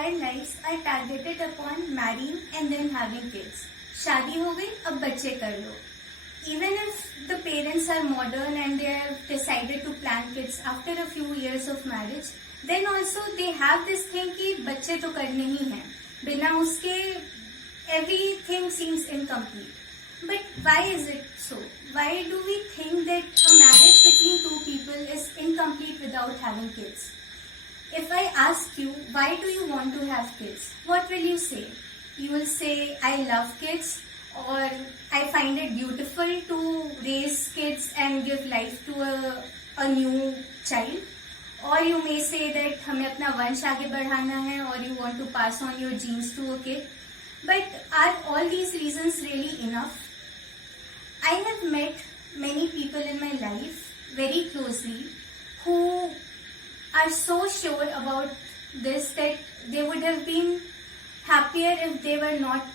entire lives are targeted upon marrying and then having kids. शादी हो गई, अब बच्चे कर लो. Even if the parents are modern and they have decided to plan kids after a few years of marriage, then also they have this thing कि बच्चे तो करने ही हैं. बिना उसके everything seems incomplete. But why is it so? Why do we think that a marriage between two people is incomplete without having kids? If I ask you, why do you want to have kids? What will you say? You will say, I love kids, or I find it beautiful to raise kids and give life to a new child. Or you may say that हमें अपना वंश आगे बढ़ाना है, or you want to pass on your genes to a kid. But are all these reasons really enough? I have met many people in my life very closely who are so sure about this that they would have been happier if they were not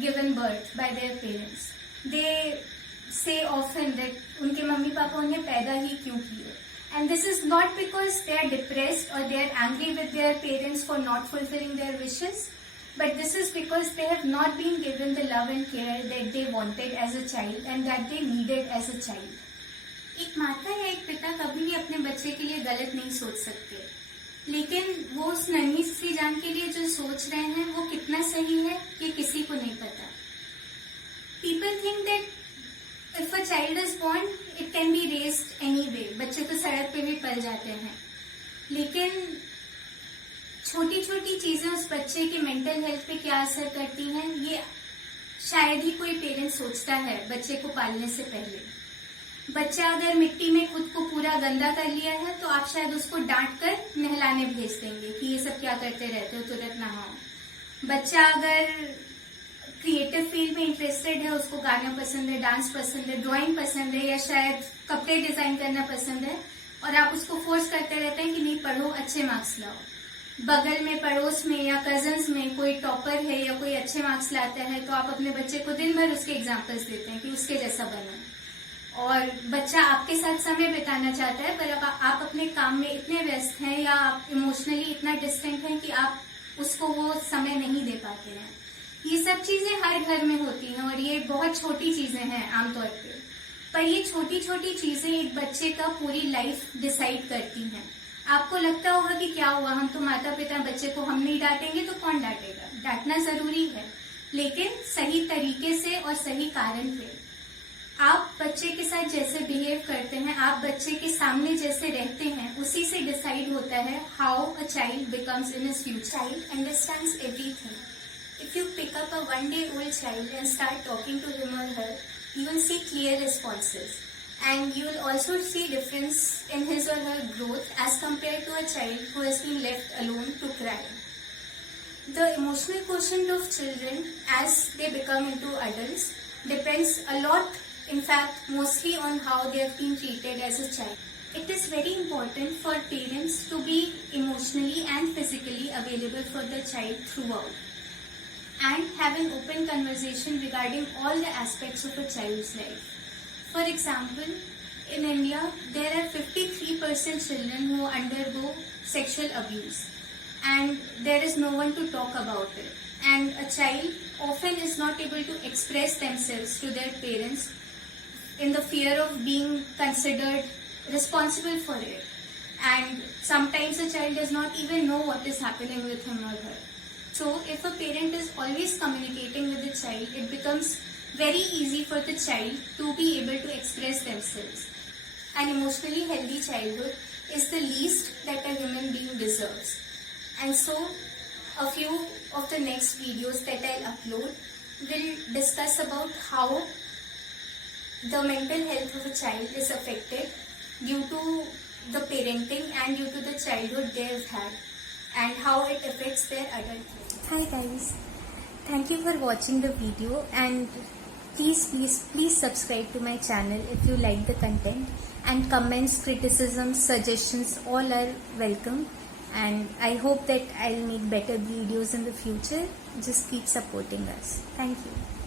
given birth by their parents. They say often that उनके mummy papa उन्हें पैदा ही क्यों किए. And this is not because they are depressed or they are angry with their parents for not fulfilling their wishes, but this is because they have not been given the love and care that they wanted as a child and that they needed as a child. एक माता या एक पिता कभी भी अपने बच्चे के लिए गलत नहीं सोच सकते, लेकिन वो उस नन्ही सी जान के लिए जो सोच रहे हैं वो कितना सही है ये किसी को नहीं पता. People think that if a child is born, it can be raised anyway. बच्चे तो सड़क पे भी पल जाते हैं, लेकिन छोटी छोटी चीजें उस बच्चे के मेंटल हेल्थ पे क्या असर करती हैं ये शायद ही कोई पेरेंट सोचता है बच्चे को पालने से पहले. बच्चा अगर मिट्टी में खुद को पूरा गंदा कर लिया है तो आप शायद उसको डांट कर नहलाने भेज देंगे कि ये सब क्या करते रहते हो, तुरंत नहाओ. बच्चा अगर क्रिएटिव फील्ड में इंटरेस्टेड है, उसको गाना पसंद है, डांस पसंद है, ड्राइंग पसंद है या शायद कपड़े डिजाइन करना पसंद है, और आप उसको फोर्स करते रहते हैं कि नहीं पढ़ो, अच्छे मार्क्स लाओ. बगल में पड़ोस में या कजन्स में कोई टॉपर है या कोई अच्छे मार्क्स लाता है तो आप अपने बच्चे को दिन भर उसके एग्जाम्पल्स देते हैं कि उसके जैसा बनो. और बच्चा आपके साथ समय बिताना चाहता है, पर अब आप अपने काम में इतने व्यस्त हैं या आप इमोशनली इतना डिस्टेंट हैं कि आप उसको वो समय नहीं दे पाते हैं. ये सब चीजें हर घर में होती हैं और ये बहुत छोटी चीजें हैं आमतौर पे, पर ये छोटी छोटी चीजें एक बच्चे का पूरी लाइफ डिसाइड करती हैं. आपको लगता होगा कि क्या हुआ, हम तो माता पिता, बच्चे को हम नहीं डांटेंगे तो कौन डांटेगा. डांटना जरूरी है, लेकिन सही तरीके से और सही कारण पे. आप बच्चे के साथ जैसे बिहेव करते हैं, आप बच्चे के सामने जैसे रहते हैं, उसी से डिसाइड होता है how a child becomes in his future. Child understands everything. If you pick up a one-day-old child and start talking to him or her, you will see clear responses. And you will also see difference in his or her growth as compared to a child who has been left alone to cry. The emotional quotient of children as they become into adults depends a lot, in fact, mostly on how they have been treated as a child. It is very important for parents to be emotionally and physically available for the child throughout, and have an open conversation regarding all the aspects of a child's life. For example, in India, there are 53% children who undergo sexual abuse, and there is no one to talk about it. And a child often is not able to express themselves to their parents in the fear of being considered responsible for it. And sometimes a child does not even know what is happening with him or her. So if a parent is always communicating with the child, it becomes very easy for the child to be able to express themselves. An emotionally healthy childhood is the least that a human being deserves. And so, a few of the next videos that I'll upload will discuss about how the mental health of a child is affected due to the parenting and due to the childhood they have had, and how it affects their adulthood. Hi guys, thank you for watching the video, and please subscribe to my channel if you like the content, and comments, criticisms, suggestions, all are welcome, and I hope that I'll make better videos in the future. Just keep supporting us. Thank you.